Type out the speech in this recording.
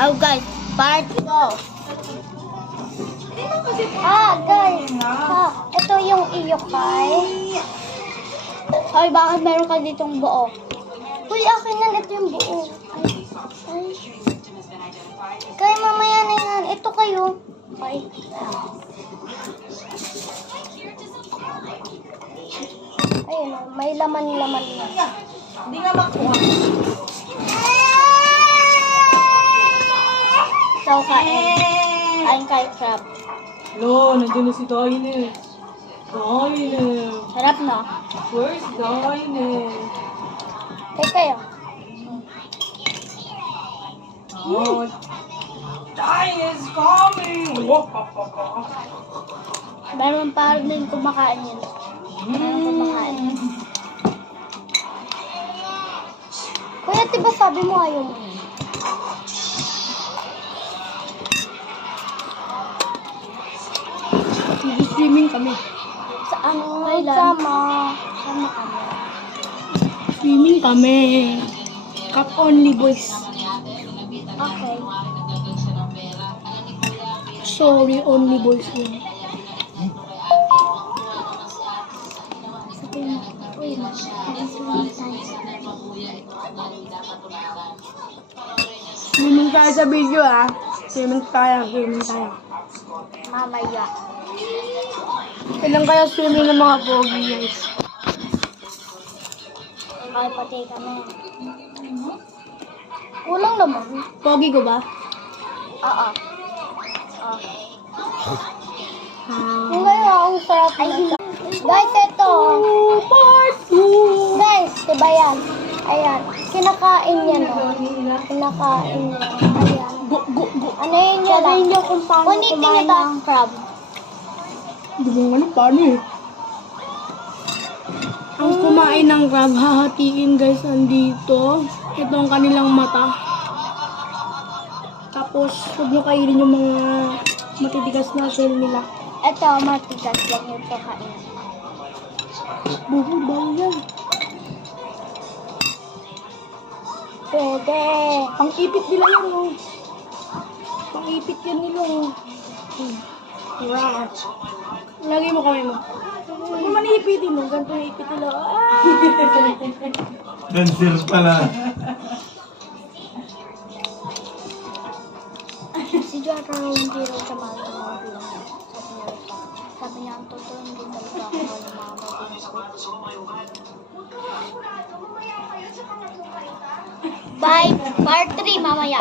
Oh guys, part 2. Guys. Ito yung iyo kay. Ay, bakit meron ka ditong buo? Uy, akin na. Ito yung buo. Ay. Kaya mamaya na yan. Ito kayo. Ay. Ayun, may laman-laman na. Hindi nga makuha. So, kain. Kain kay crab. Lo, nandiyan na si Dainet. Dainet. Sarap na. Where's Dainet? Kaya kayo. Oh, Dainet's coming! Meron pa rin kumakain yun. Meron kumakain. Kuya, diba sabi mo ayaw mo? Swimming kami. Saan? Kailan? Sama kami. Swimming kami. Cup only boys. Okay. Sorry, only boys yun. Sabi mo, uy, mag-swimming tayo. Swimming tayo sa video ah. Swimming tayo. Mamaya. Kailan kaya swimming ng mga pogi guys? Ay, patay kami. Kulang naman. Pogi ko ba? Oo. Ah. Yung ngayon, ang sarap na. Guys, ito. Guys, diba yan? Ayan. Kinakain niya, no? Kinakain niya. Ayan. Ano yun niya lang? Sabihin niyo kung paano Punitin niyo kumain to. ng Crab. Hindi mo alam paano eh. Ang kumain ng crab, hahatiin guys, andito. Ito ang kanilang mata. Tapos, huwag nyo kainin yung mga matitigas na shell nila. Ito, matigas lang yung pakain. Bububal yan. Pwede. Pang-ipit nila yan, oh. Pang-ipit yan nila, oh. Rar. Lagay mo kamay mo. Huwag mo manihipitin, no? Ganito yung ipit nila. Ah! Dancer pala. Si Jota hindi raw siya mahal ng mga bilang. Sabi niya, ang totoo, hindi talaga ako mahal ng mga bilang. Bye! Part 3 mamaya.